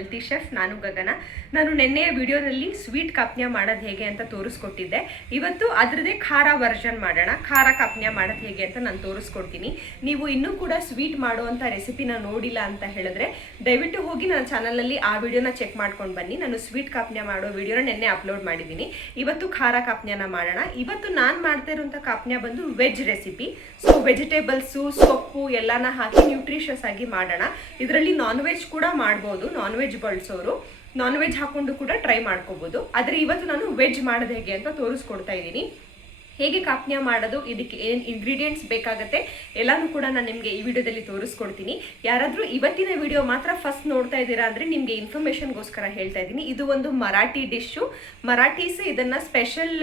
Healthy chef. ನಾನು ಗಗನ. ನಾನು ನೆನ್ನೆಯ ವಿಡಿಯೋದಲ್ಲಿ ಸ್ವೀಟ್ ಕಾಪ್ನ್ಯ ಮಾಡೋದು ಹೇಗೆ ಅಂತ ತೋರಿಸ್ಕೊಟ್ಟಿದ್ದೆ. ಇವತ್ತು ಅದರದೇ ಖಾರ ವರ್ಷನ್ ಮಾಡೋಣ. ಖಾರ ಕಾಪ್ನ್ಯ ಮಾಡೋದು ಹೇಗೆ ಅಂತ ನಾನು ತೋರಿಸ್ಕೊಡ್ತೀನಿ. ನೀವು ಇನ್ನೂ ಕೂಡ ಸ್ವೀಟ್ ಮಾಡುವಂಥ ರೆಸಿಪಿನ ನೋಡಿಲ್ಲ ಅಂತ ಹೇಳಿದ್ರೆ ದಯವಿಟ್ಟು ಹೋಗಿ ನನ್ನ ಚಾನಲಲ್ಲಿ ಆ ವಿಡಿಯೋನ ಚೆಕ್ ಮಾಡ್ಕೊಂಡು ಬನ್ನಿ. ನಾನು ಸ್ವೀಟ್ ಕಾಪ್ನ್ಯ ಮಾಡೋ ವಿಡಿಯೋನ ನೆನ್ನೆ ಅಪ್ಲೋಡ್ ಮಾಡಿದ್ದೀನಿ. ಇವತ್ತು ಖಾರ ಕಾಪ್ನ್ಯನ ಮಾಡೋಣ. ಇವತ್ತು ನಾನು ಮಾಡ್ತಾ ಇರುವಂಥ ಕಾಪ್ನ್ಯ ಬಂದು ವೆಜ್ ರೆಸಿಪಿ. ಸೊ ವೆಜಿಟೇಬಲ್ಸು, ಸೊಪ್ಪು ಎಲ್ಲಾನ ಹಾಕಿ ನ್ಯೂಟ್ರಿಷಿಯಸ್ ಆಗಿ ಮಾಡೋಣ. ಇದರಲ್ಲಿ ನಾನ್ ವೆಜ್ ಕೂಡ ಮಾಡ್ಬೋದು. ನಾನ್ ವೆಜ್ ಬಳಸೋರು ನಾನ್ ವೆಜ್ ಹಾಕೊಂಡು ಕೂಡ ಟ್ರೈ ಮಾಡ್ಕೋಬಹುದು. ಆದರೆ ಇವತ್ತು ನಾನು ವೆಜ್ ಮಾಡೋದು ಹೇಗೆ ಅಂತ ತೋರಿಸ್ಕೊಡ್ತಾ ಇದ್ದೀನಿ. ಹೇಗೆ ಕಾಪ್ನ್ಯ ಮಾಡೋದು, ಇದಕ್ಕೆ ಏನು ಇಂಗ್ರೀಡಿಯೆಂಟ್ಸ್ ಬೇಕಾಗುತ್ತೆ ಎಲ್ಲಾನು ಕೂಡ ನಾನು ನಿಮಗೆ ಈ ವಿಡಿಯೋದಲ್ಲಿ ತೋರಿಸ್ಕೊಡ್ತೀನಿ. ಯಾರಾದರೂ ಇವತ್ತಿನ ವಿಡಿಯೋ ಮಾತ್ರ ಫಸ್ಟ್ ನೋಡ್ತಾ ಇದ್ದೀರಾ ಅಂದರೆ ನಿಮಗೆ ಇನ್ಫಾರ್ಮೇಷನ್ಗೋಸ್ಕರ ಹೇಳ್ತಾ ಇದ್ದೀನಿ. ಇದು ಒಂದು ಮರಾಠಿ ಡಿಶ್ಶು. ಮರಾಠೀಸ್ ಇದನ್ನು ಸ್ಪೆಷಲ್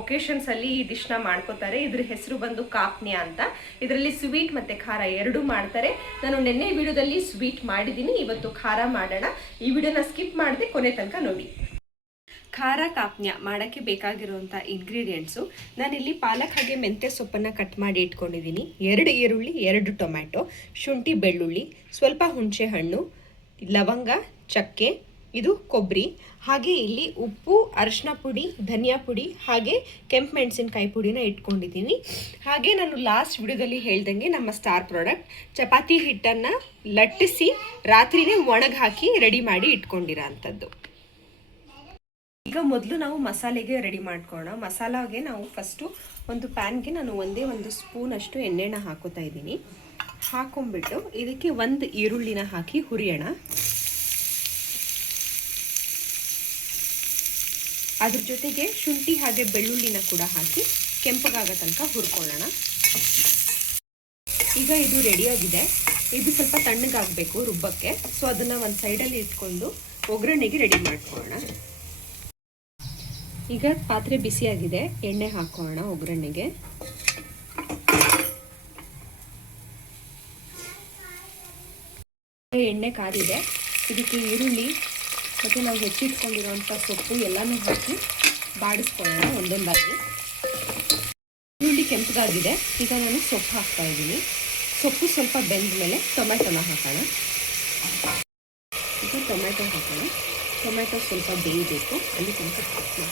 ಒಕೇಶನ್ಸಲ್ಲಿ ಈ ಡಿಶ್ನ ಮಾಡ್ಕೋತಾರೆ. ಇದ್ರ ಹೆಸರು ಬಂದು ಕಾಪ್ನ್ಯ ಅಂತ. ಇದರಲ್ಲಿ ಸ್ವೀಟ್ ಮತ್ತು ಖಾರ ಎರಡೂ ಮಾಡ್ತಾರೆ. ನಾನು ನಿನ್ನೆ ವಿಡಿಯೋದಲ್ಲಿ ಸ್ವೀಟ್ ಮಾಡಿದ್ದೀನಿ, ಇವತ್ತು ಖಾರ ಮಾಡೋಣ. ಈ ವಿಡಿಯೋನ ಸ್ಕಿಪ್ ಮಾಡದೆ ಕೊನೆ ತನಕ ನೋಡಿ. ಖಾರ ಕಾಪ್ನ್ಯ ಮಾಡೋಕ್ಕೆ ಬೇಕಾಗಿರುವಂಥ ಇಂಗ್ರೀಡಿಯೆಂಟ್ಸು, ನಾನಿಲ್ಲಿ ಪಾಲಕ್ ಹಾಗೆ ಮೆಂತ್ಯ ಸೊಪ್ಪನ್ನು ಕಟ್ ಮಾಡಿ ಇಟ್ಕೊಂಡಿದ್ದೀನಿ. 2 ಈರುಳ್ಳಿ, 2 ಟೊಮ್ಯಾಟೊ, ಶುಂಠಿ ಬೆಳ್ಳುಳ್ಳಿ, ಸ್ವಲ್ಪ ಹುಣಸೆ ಹಣ್ಣು, ಲವಂಗ, ಚಕ್ಕೆ, ಇದು ಕೊಬ್ಬರಿ, ಹಾಗೆ ಇಲ್ಲಿ ಉಪ್ಪು, ಅರಿಶಿನ ಪುಡಿ, ಧನಿಯಾ ಪುಡಿ, ಹಾಗೆ ಕೆಂಪು ಮೆಣಸಿನ್ಕಾಯಿ ಪುಡಿನ ಇಟ್ಕೊಂಡಿದ್ದೀನಿ. ಹಾಗೆ ನಾನು ಲಾಸ್ಟ್ ವಿಡಿಯೋದಲ್ಲಿ ಹೇಳ್ದಂಗೆ ನಮ್ಮ ಸ್ಟಾರ್ ಪ್ರಾಡಕ್ಟ್ ಚಪಾತಿ ಹಿಟ್ಟನ್ನು ಲಟ್ಟಿಸಿ ರಾತ್ರಿನೇ ಒಣಗಿ ಹಾಕಿ ರೆಡಿ ಮಾಡಿ ಇಟ್ಕೊಂಡಿರೋ ಅಂಥದ್ದು. ಈಗ ಮೊದಲು ನಾವು ಮಸಾಲೆಗೆ ರೆಡಿ ಮಾಡ್ಕೊಳ್ಳೋಣ. ಮಸಾಲಾಗೆ ನಾವು ಫಸ್ಟು ಒಂದು ಪ್ಯಾನ್ಗೆ ನಾನು ಒಂದು ಸ್ಪೂನಷ್ಟು ಎಣ್ಣೆನ ಹಾಕೋತಾ ಇದ್ದೀನಿ. ಹಾಕೊಂಡ್ಬಿಟ್ಟು ಇದಕ್ಕೆ 1 ಈರುಳ್ಳಿನ ಹಾಕಿ ಹುರಿಯೋಣ. ಅದ್ರ ಜೊತೆಗೆ ಶುಂಠಿ ಹಾಗೆ ಬೆಳ್ಳುಳ್ಳಿನ ಕೂಡ ಹಾಕಿ ಕೆಂಪಗಾಗೋ ತನಕ ಹುರ್ಕೊಳ್ಳೋಣ. ಈಗ ಇದು ರೆಡಿಯಾಗಿದೆ. ಇದು ಸ್ವಲ್ಪ ತಣ್ಣಗಾಗಬೇಕು ರುಬ್ಬಕ್ಕೆ. ಸೊ ಅದನ್ನು ಒಂದು ಸೈಡಲ್ಲಿ ಇಟ್ಕೊಂಡು ಒಗ್ಗರಣೆಗೆ ರೆಡಿ ಮಾಡ್ಕೊಳ್ಳೋಣ. ಈಗ ಪಾತ್ರೆ ಬಿಸಿಯಾಗಿದೆ, ಎಣ್ಣೆ ಹಾಕೋಣ ಒಗ್ಗರಣೆಗೆ. ಎಣ್ಣೆ ಕಾದಿದೆ. ಇದಕ್ಕೆ ಈರುಳ್ಳಿ ಮತ್ತು ನಾವು ಹೆಚ್ಚಿಟ್ಕೊಂಡಿರೋಂಥ ಸೊಪ್ಪು ಎಲ್ಲನೂ ಹಾಕಿ ಬಾಡಿಸ್ಕೊಳ್ಳೋಣ ಒಂದೊಂದಾಗಿ. ಈರುಳ್ಳಿ ಕೆಂಪಗಾಗಿದೆ. ಈಗ ನಾನು ಸೊಪ್ಪು ಹಾಕ್ತಾ ಇದ್ದೀನಿ. ಸೊಪ್ಪು ಸ್ವಲ್ಪ ಬೆಂದ ಮೇಲೆ ಟೊಮೆಟೊನ ಹಾಕೋಣ. ಈಗ ಟೊಮೆಟೊ ಹಾಕೋಣ. ಟೊಮೆಟೊ ಸ್ವಲ್ಪ ಬೇಯಬೇಕು, ಅಲ್ಲಿ ತನಕ ಹಾಕೋಣ.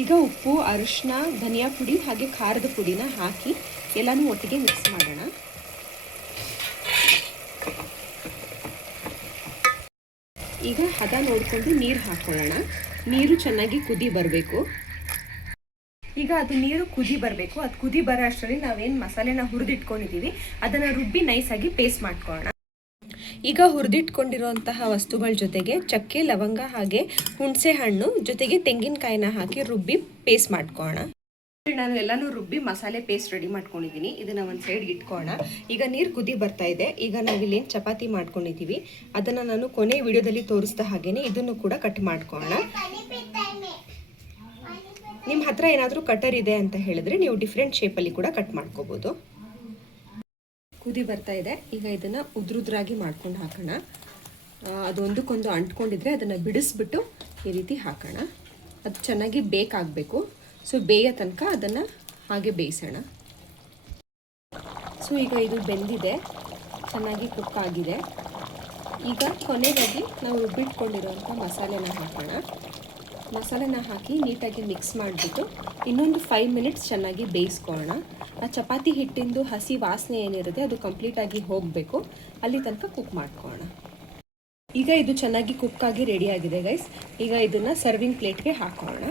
ಈಗ ಉಪ್ಪು, ಅರಿಶಿನ, ಧನಿಯಾ ಪುಡಿ ಹಾಗೆ ಖಾರದ ಪುಡಿನ ಹಾಕಿ ಎಲ್ಲನೂ ಒಟ್ಟಿಗೆ ಮಿಕ್ಸ್ ಮಾಡೋಣ. ಈಗ ಹದ ನೋಡಿಕೊಂಡು ನೀರು ಹಾಕೊಳ್ಳೋಣ. ನೀರು ಚೆನ್ನಾಗಿ ಕುದಿ ಬರಬೇಕು. ಈಗ ಅದು ನೀರು ಕುದಿ ಬರಬೇಕು. ಅದು ಕುದಿ ಬರೋ ಅಷ್ಟರಲ್ಲಿ ನಾವೇನು ಮಸಾಲೆನ ಹುರಿದಿಟ್ಕೊಂಡಿದ್ದೀವಿ ಅದನ್ನು ರುಬ್ಬಿ ನೈಸಾಗಿ ಪೇಸ್ಟ್ ಮಾಡ್ಕೊಳ್ಳೋಣ. ಈಗ ಹುರಿದಿಟ್ಕೊಂಡಿರುವಂತಹ ವಸ್ತುಗಳ ಜೊತೆಗೆ ಚಕ್ಕೆ, ಲವಂಗ ಹಾಗೆ ಹುಣಸೆ ಹಣ್ಣು ಜೊತೆಗೆ ತೆಂಗಿನಕಾಯಿನ ಹಾಕಿ ರುಬ್ಬಿ ಪೇಸ್ಟ್ ಮಾಡ್ಕೊಳ್ಳೋಣ. ನಾನು ಎಲ್ಲನೂ ರುಬ್ಬಿ ಮಸಾಲೆ ಪೇಸ್ಟ್ ರೆಡಿ ಮಾಡ್ಕೊಂಡಿದ್ದೀನಿ. ಇದನ್ನು ಒಂದು ಸೈಡ್ಗೆ ಇಟ್ಕೊಳ್ಳೋಣ. ಈಗ ನೀರು ಕುದಿ ಬರ್ತಾ ಇದೆ. ಈಗ ನಾವಿಲ್ಲೇನು ಚಪಾತಿ ಮಾಡ್ಕೊಂಡಿದ್ದೀವಿ ಅದನ್ನು ನಾನು ಕೊನೆ ವಿಡಿಯೋದಲ್ಲಿ ತೋರಿಸಿದ ಹಾಗೇನೆ ಇದನ್ನು ಕೂಡ ಕಟ್ ಮಾಡ್ಕೊಳ್ಳೋಣ. ನಿಮ್ಮ ಹತ್ರ ಏನಾದರೂ ಕಟರ್ ಇದೆ ಅಂತ ಹೇಳಿದ್ರೆ ನೀವು ಡಿಫ್ರೆಂಟ್ ಶೇಪಲ್ಲಿ ಕೂಡ ಕಟ್ ಮಾಡ್ಕೋಬೋದು. ಕುದಿ ಬರ್ತಾ ಇದೆ. ಈಗ ಇದನ್ನು ಉದ್ರುದ್ರಾಗಿ ಮಾಡ್ಕೊಂಡು ಹಾಕೋಣ. ಅದು ಒಂದಕ್ಕೊಂದು ಅಂಟ್ಕೊಂಡಿದ್ರೆ ಅದನ್ನು ಬಿಡಿಸ್ಬಿಟ್ಟು ಈ ರೀತಿ ಹಾಕೋಣ. ಅದು ಚೆನ್ನಾಗಿ ಬೇಕಾಗಬೇಕು. ಸೊ ಬೇಯೋ ತನಕ ಅದನ್ನು ಹಾಗೆ ಬೇಯಿಸೋಣ. ಸೊ ಈಗ ಇದು ಬೆಂದಿದೆ, ಚೆನ್ನಾಗಿ ಕುಕ್ ಆಗಿದೆ. ಈಗ ಕೊನೆಗಾಗಿ ನಾವು ರುಬ್ಬಿಟ್ಕೊಂಡಿರೋಂಥ ಮಸಾಲೆನ ಹಾಕೋಣ. ಮಸಾಲೆನ ಹಾಕಿ ನೀಟಾಗಿ ಮಿಕ್ಸ್ ಮಾಡಿಬಿಟ್ಟು ಇನ್ನೊಂದು 5 ಮಿನಿಟ್ಸ್ ಚೆನ್ನಾಗಿ ಬೇಯಿಸ್ಕೊಳ್ಳೋಣ. ಆ ಚಪಾತಿ ಹಿಟ್ಟಿಂದು ಹಸಿ ವಾಸನೆ ಏನಿರುತ್ತೆ ಅದು ಕಂಪ್ಲೀಟಾಗಿ ಹೋಗಬೇಕು. ಅಲ್ಲಿ ತನಕ ಕುಕ್ ಮಾಡ್ಕೊಳ್ಳೋಣ. ಈಗ ಇದು ಚೆನ್ನಾಗಿ ಕುಕ್ಕಾಗಿ ರೆಡಿಯಾಗಿದೆ ಗೈಸ್. ಈಗ ಇದನ್ನು ಸರ್ವಿಂಗ್ ಪ್ಲೇಟ್ಗೆ ಹಾಕೋಣ.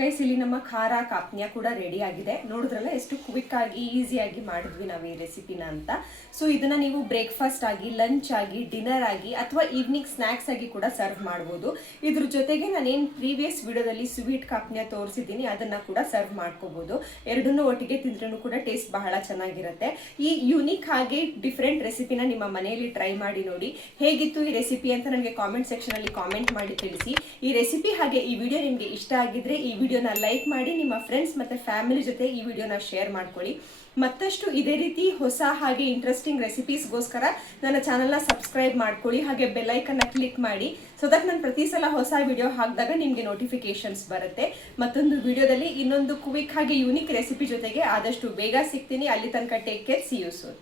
ಗೈಸ್, ಇಲ್ಲಿ ನಮ್ಮ ಖಾರ ಕಾಪ್ನ್ಯ ಕೂಡ ರೆಡಿ ಆಗಿದೆ. ನೋಡಿದ್ರಲ್ಲ ಎಷ್ಟು ಕ್ವಿಕ್ ಆಗಿ ಈಸಿಯಾಗಿ ಮಾಡಿದ್ವಿ ನಾವು ಈ ರೆಸಿಪಿನ ಅಂತ. ಸೊ ಇದನ್ನ ನೀವು ಬ್ರೇಕ್ಫಾಸ್ಟ್ ಆಗಿ, ಲಂಚ್ ಆಗಿ, ಡಿನ್ನರ್ ಆಗಿ ಅಥವಾ ಈವ್ನಿಂಗ್ ಸ್ನ್ಯಾಕ್ಸ್ ಆಗಿ ಕೂಡ ಸರ್ವ್ ಮಾಡ್ಬೋದು. ಇದ್ರ ಜೊತೆಗೆ ನಾನೇನು ಪ್ರೀವಿಯಸ್ ವಿಡಿಯೋದಲ್ಲಿ ಸ್ವೀಟ್ ಕಾಪ್ನ್ಯ ತೋರಿಸಿದ್ದೀನಿ ಅದನ್ನ ಕೂಡ ಸರ್ವ್ ಮಾಡ್ಕೋಬಹುದು. ಎರಡನ್ನೂ ಒಟ್ಟಿಗೆ ತಿಂದ್ರೂ ಕೂಡ ಟೇಸ್ಟ್ ಬಹಳ ಚೆನ್ನಾಗಿರುತ್ತೆ. ಈ ಯೂನಿಕ್ ಹಾಗೆ ಡಿಫ್ರೆಂಟ್ ರೆಸಿಪಿನ ನಿಮ್ಮ ಮನೆಯಲ್ಲಿ ಟ್ರೈ ಮಾಡಿ ನೋಡಿ. ಹೇಗಿತ್ತು ಈ ರೆಸಿಪಿ ಅಂತ ನನಗೆ ಕಾಮೆಂಟ್ ಸೆಕ್ಷನ್ ಅಲ್ಲಿ ಕಾಮೆಂಟ್ ಮಾಡಿ ತಿಳಿಸಿ. ಈ ರೆಸಿಪಿ ಹಾಗೆ ಈ ವಿಡಿಯೋ ನಿಮಗೆ ಇಷ್ಟ ಆಗಿದ್ರೆ ಈ ವಿಡಿಯೋನ ಲೈಕ್ ಮಾಡಿ, ನಿಮ್ಮ ಫ್ರೆಂಡ್ಸ್ ಮತ್ತು ಫ್ಯಾಮಿಲಿ ಜೊತೆ ಈ ವಿಡಿಯೋನ ಶೇರ್ ಮಾಡ್ಕೊಳ್ಳಿ. ಮತ್ತಷ್ಟು ಇದೇ ರೀತಿ ಹೊಸ ಹಾಗೆ ಇಂಟ್ರೆಸ್ಟಿಂಗ್ ರೆಸಿಪೀಸ್ಗೋಸ್ಕರ ನನ್ನ ಚಾನಲ್ನ ಸಬ್ಸ್ಕ್ರೈಬ್ ಮಾಡ್ಕೊಳ್ಳಿ. ಹಾಗೆ ಬೆಲ್ ಐಕನ್ನ ಕ್ಲಿಕ್ ಮಾಡಿ, ಸೊ ದಟ್ ನಾನು ಪ್ರತಿ ಸಲ ಹೊಸ ವಿಡಿಯೋ ಹಾಕಿದಾಗ ನಿಮಗೆ ನೋಟಿಫಿಕೇಶನ್ಸ್ ಬರುತ್ತೆ. ಮತ್ತೊಂದು ವಿಡಿಯೋದಲ್ಲಿ ಇನ್ನೊಂದು ಕ್ವಿಕ್ ಹಾಗೆ ಯೂನಿಕ್ ರೆಸಿಪಿ ಜೊತೆಗೆ ಆದಷ್ಟು ಬೇಗ ಸಿಗ್ತೀನಿ. ಅಲ್ಲಿ ತನಕ take care. See you soon.